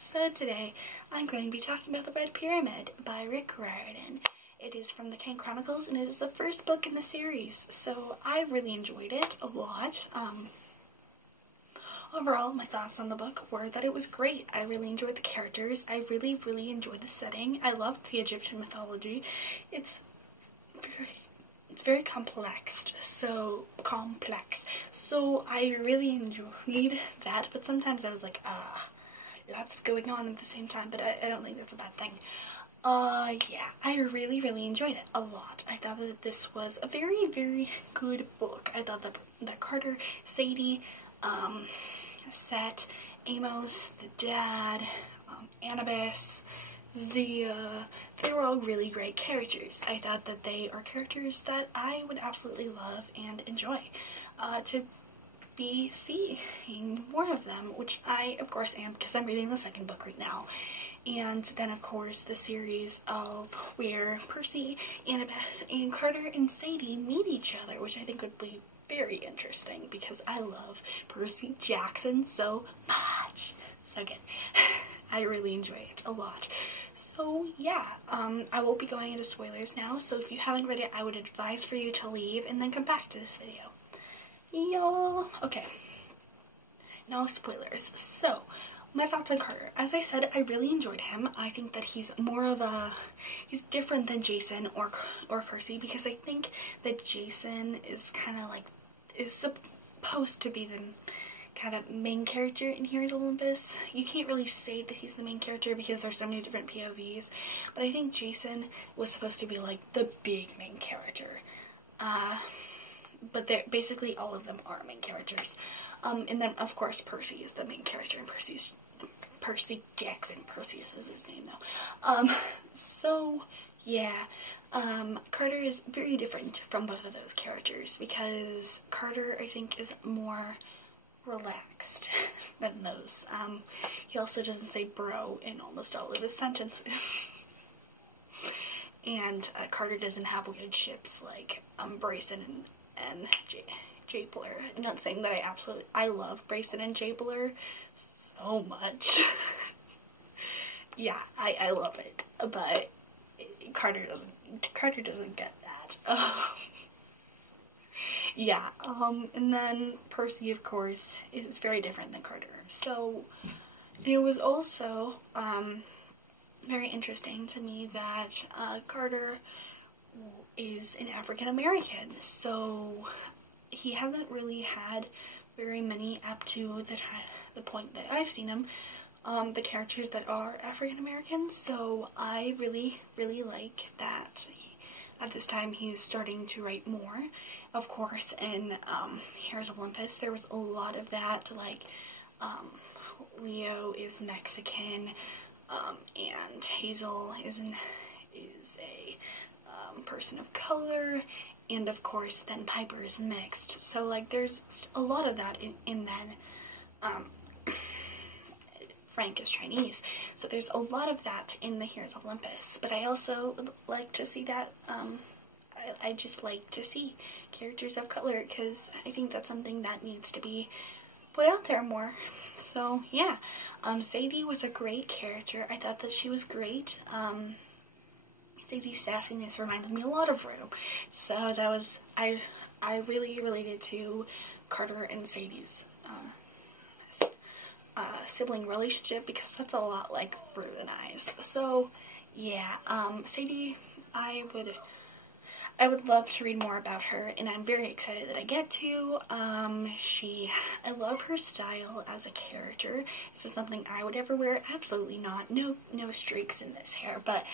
So today I'm going to be talking about The Red Pyramid by Rick Riordan. It is from the Kane Chronicles and it is the first book in the series, so I really enjoyed it a lot. Overall, my thoughts on the book were that it was great. I really enjoyed the characters. I really enjoyed the setting. I loved the Egyptian mythology. It's very complex, so I really enjoyed that, but sometimes I was like, lots of going on at the same time, but I don't think that's a bad thing. Yeah, I really enjoyed it a lot. I thought that this was a very good book. I thought that Carter, Sadie, Set, Amos, the dad, Anubis, Zia, they were all really great characters. I thought that they are characters that I would absolutely love and enjoy to be seeing more of them, which I of course am because I'm reading the second book right now. And then of course the series of where Percy, Annabeth, and Carter and Sadie meet each other, which I think would be very interesting because I love Percy Jackson so much. So good. I really enjoy it a lot. So yeah, I will be going into spoilers now, so if you haven't read it, I would advise for you to leave and then come back to this video. Okay, no spoilers. So, my thoughts on Carter. As I said, I really enjoyed him. I think that he's different than Jason or Percy, because I think that Jason is kind of like, is supposed to be the kind of main character in Heroes of Olympus. You can't really say that he's the main character because there's so many different POVs, but I think Jason was supposed to be like the big main character. But basically all of them are main characters. And then of course Percy is the main character, and Percy Jackson. Perseus is his name though. So yeah, Carter is very different from both of those characters because Carter, I think, is more relaxed than those. He also doesn't say bro in almost all of his sentences. And Carter doesn't have weird ships like Bryson and Jay Blur. I'm not saying that I love Bryson and Jay Blur so much. Yeah, I love it, but Carter doesn't get that. Yeah, and then Percy, of course, is very different than Carter. So it was also very interesting to me that Carter is an African American, so he hasn't really had very many up to the point that I've seen him, the characters that are African American. So I really like that at this time he's starting to write more. Of course, in Heroes of Olympus there was a lot of that, like Leo is Mexican, and Hazel is a person of color, and of course then Piper is mixed. So like there's a lot of that in then Frank is Chinese, so there's a lot of that in the Heroes of Olympus. But I also would like to see that I just like to see characters of color because I think that's something that needs to be put out there more. So yeah, Sadie was a great character. I thought that she was great. Sadie's sassiness reminded me a lot of Rue, so that was, I really related to Carter and Sadie's sibling relationship because that's a lot like Rue and I's. So yeah, Sadie, I would love to read more about her, and I'm very excited that I get to. I love her style as a character. Is it something I would ever wear? Absolutely not. No streaks in this hair, but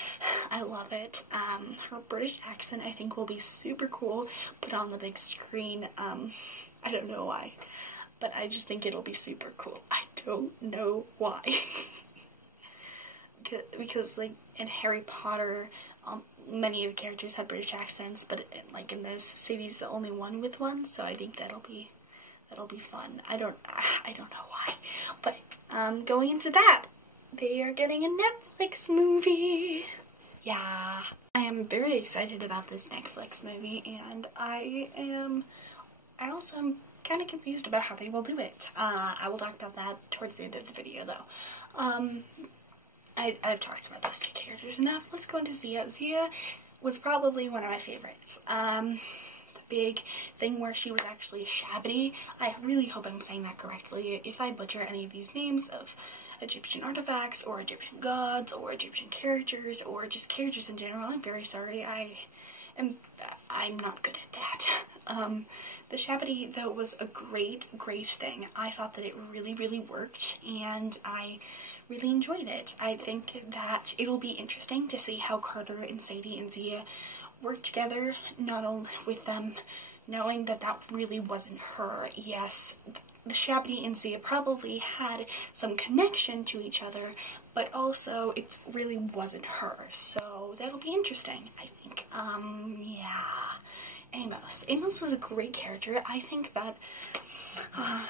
I love it. Her British accent I think will be super cool put on the big screen. I don't know why, but I just think it'll be super cool. I don't know why. Because like in Harry Potter, many of the characters have British accents, but like in this, Sadie's the only one with one, so I think that'll be fun. I don't know why, but going into that, they are getting a Netflix movie. Yeah, I am very excited about this Netflix movie, and I also am kind of confused about how they will do it. I will talk about that towards the end of the video, though. I've talked about those two characters enough. Let's go into Zia. Zia was probably one of my favorites. The big thing where she was actually a Shabadi. I really hope I'm saying that correctly. If I butcher any of these names of Egyptian artifacts, or Egyptian gods, or Egyptian characters, or just characters in general, I'm very sorry. I'm not good at that. The Shabadi, though, was a great thing. I thought that it really worked, and I really enjoyed it. I think that it'll be interesting to see how Carter and Sadie and Zia work together, not only with them knowing that that really wasn't her. Yes, the Shabadi and Zia probably had some connection to each other, but also it really wasn't her. So that'll be interesting, I think. Yeah. Amos was a great character. I think that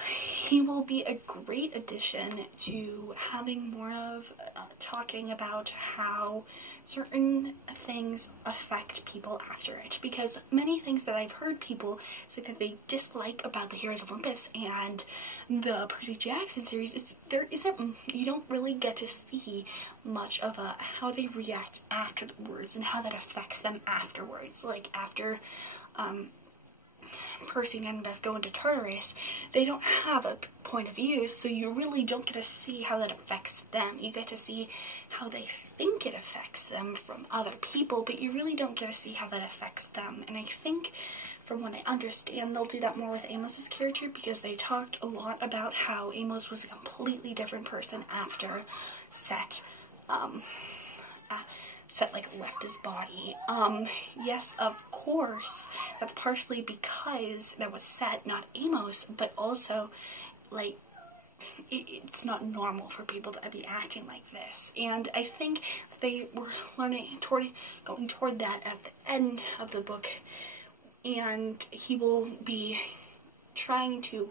he will be a great addition to having more of talking about how certain things affect people after it, because many things that I've heard people say that they dislike about the Heroes of Olympus and the Percy Jackson series is you don't really get to see much of how they react afterwards and how that affects them afterwards. Like after Percy and Annabeth go into Tartarus, they don't have a point of view, so you really don't get to see how that affects them. You get to see how they think it affects them from other people, but you really don't get to see how that affects them. And I think, from what I understand, they'll do that more with Amos's character, because they talked a lot about how Amos was a completely different person after Set left his body. Yes, of course, that's partially because that was Set, not Amos, but also, like, it's not normal for people to be acting like this. And I think they were going toward that at the end of the book, and he will be trying to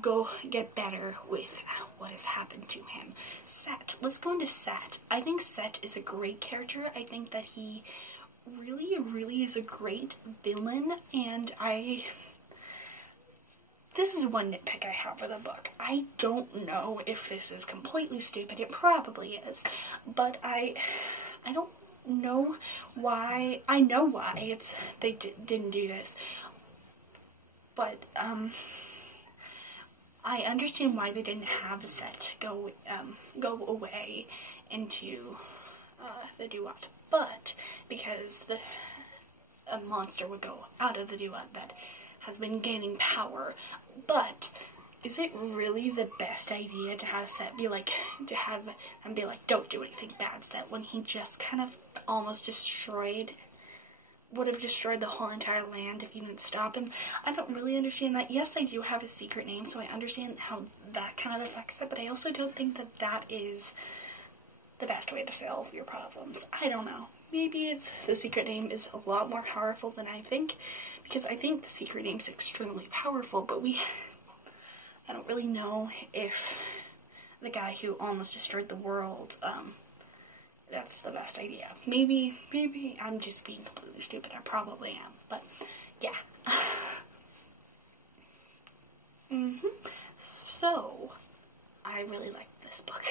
go get better with what has happened to him. Set. Let's go into Set. I think Set is a great character. I think that he really is a great villain, and this is one nitpick I have for the book. I don't know if this is completely stupid. It probably is, but I don't know why. I know why they didn't do this, but I understand why they didn't have Set go away into the Duat, but because a monster would go out of the Duat that has been gaining power. But is it really the best idea to have Set be like, don't do anything bad, Set, when he just kind of almost would have destroyed the whole entire land if you didn't stop him? I don't really understand that. Yes, they do have a secret name, so I understand how that kind of affects it, but I also don't think that that is the best way to solve your problems. I don't know. Maybe the secret name is a lot more powerful than I think, because I think the secret name is extremely powerful, but I don't really know if the guy who almost destroyed the world, that's the best idea. Maybe I'm just being completely stupid. I probably am, but yeah. So, I really like this book.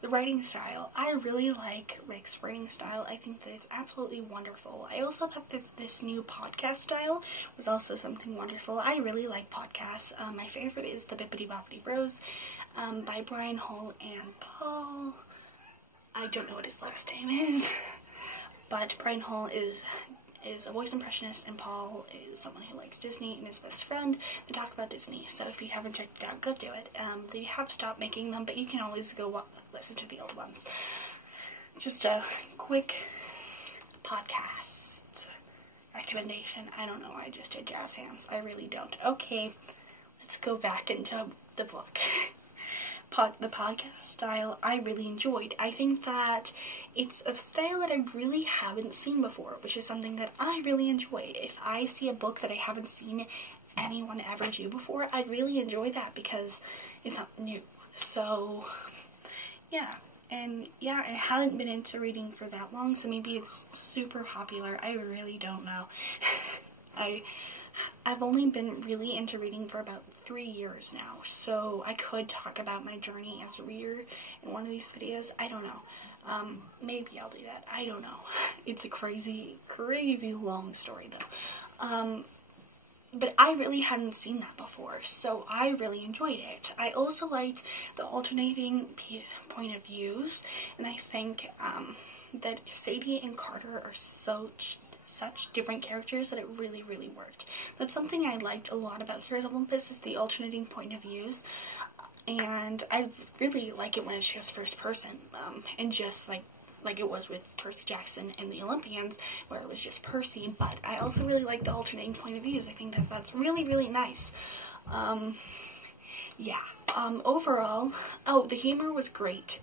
The writing style. I really like Rick's writing style. I think that it's absolutely wonderful. I also thought that this new podcast style was also something wonderful. I really like podcasts. My favorite is the Bippity Boppity Bros by Brian Hull and Paul. I don't know what his last name is, but Brian Hull is a voice impressionist, and Paul is someone who likes Disney and his best friend. They talk about Disney, so if you haven't checked it out, go do it. They have stopped making them, but you can always go listen to the old ones. Just a quick podcast recommendation. I don't know, I just did jazz hands. I really don't. Okay, let's go back into the book. The podcast style I really enjoyed. I think that it's a style that I really haven't seen before, which is something that I really enjoy. If I see a book that I haven't seen anyone ever do before, I really enjoy that because it's not new. So, yeah. And yeah, I haven't been into reading for that long, so maybe it's super popular. I really don't know. I I've only been really into reading for about 3 years now, so I could talk about my journey as a reader in one of these videos. I don't know. Maybe I'll do that. I don't know. It's a crazy, crazy long story though. But I really hadn't seen that before, so I really enjoyed it. I also liked the alternating point of views, and I think that Sadie and Carter are such different characters that it really, really worked. That's something I liked a lot about Heroes of Olympus, is the alternating point of views. And I really like it when it's just first person, and just like it was with Percy Jackson and the Olympians, where it was just Percy. But I also really like the alternating point of views. I think that that's really, really nice. Yeah. Overall, the humor was great.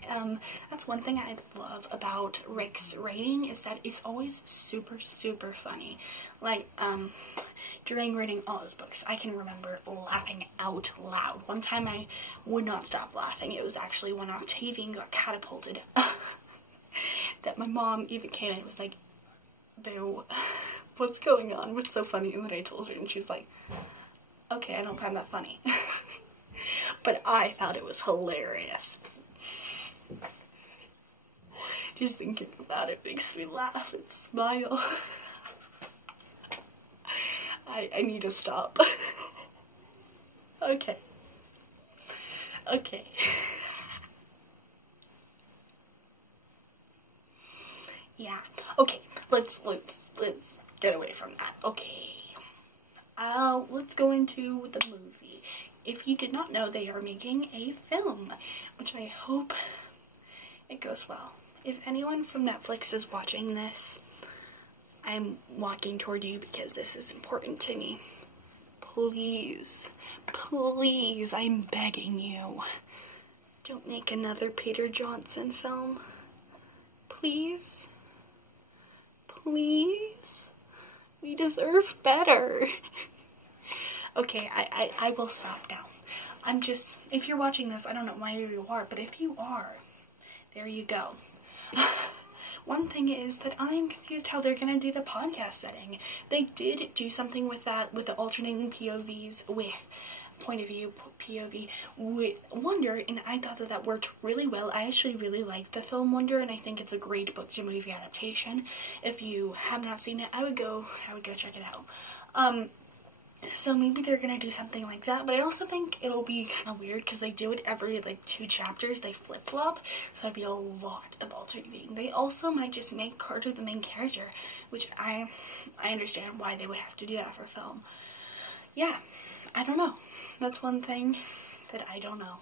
That's one thing I love about Rick's writing, is that it's always super, super funny. Like, during reading all those books, I can remember laughing out loud. One time I would not stop laughing. It was actually when Octavian got catapulted. That my mom even came in and was like, "Boo, what's going on? What's so funny?" And then I told her, and she's like, "Okay, I don't find that funny." But I thought it was hilarious. Just thinking about it makes me laugh and smile. I need to stop. Okay. Okay. Yeah. Okay. Let's get away from that. Okay. Let's go into the movie. If you did not know, they are making a film, which I hope it goes well. If anyone from Netflix is watching this, I'm walking toward you because this is important to me. Please, please, I'm begging you, don't make another Peter Johnson film. Please? Please? We deserve better. Okay, I will stop now. I'm just, if you're watching this, I don't know why you are, but if you are, there you go. One thing is that I'm confused how they're gonna do the podcast setting. They did do something with that, with the alternating POVs, with point of view POV with Wonder, and I thought that that worked really well. I actually really liked the film Wonder, and I think it's a great book to movie adaptation. If you have not seen it, I would go check it out. So maybe they're gonna do something like that, but I also think it'll be kind of weird because they do it every like 2 chapters, they flip-flop, so it'd be a lot of alternating. They also might just make Carter the main character, which I understand why they would have to do that for film. Yeah, I don't know. That's one thing that I don't know.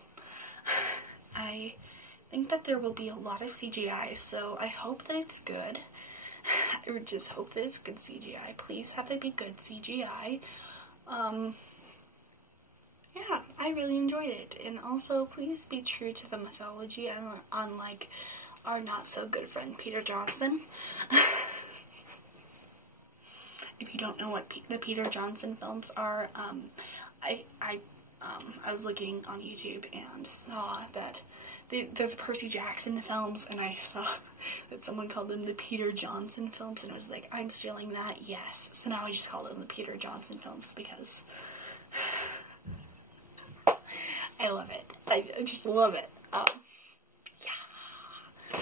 I think that there will be a lot of CGI, so I hope that it's good. I would just hope that it's good CGI. Please have it be good CGI. Yeah, I really enjoyed it. And also, please be true to the mythology, unlike our not-so-good friend Peter Johnson. If you don't know what the Peter Johnson films are, I was looking on YouTube and saw that they're the Percy Jackson films, and I saw that someone called them the Peter Johnson films, and I was like, I'm stealing that, yes. So now I just call them the Peter Johnson films because I love it. I just love it. Yeah.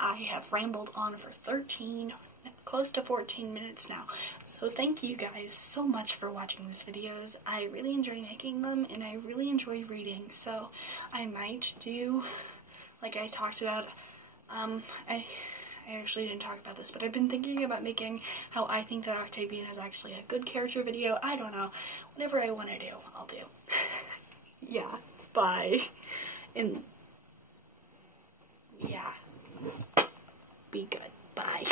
I have rambled on for close to 14 minutes now. So thank you guys so much for watching these videos. I really enjoy making them, and I really enjoy reading. So I might do, like I talked about, I actually didn't talk about this, but I've been thinking about making how I think that Octavian is actually a good character video. I don't know. Whatever I want to do, I'll do. Yeah. Bye. And yeah. Be good. Bye.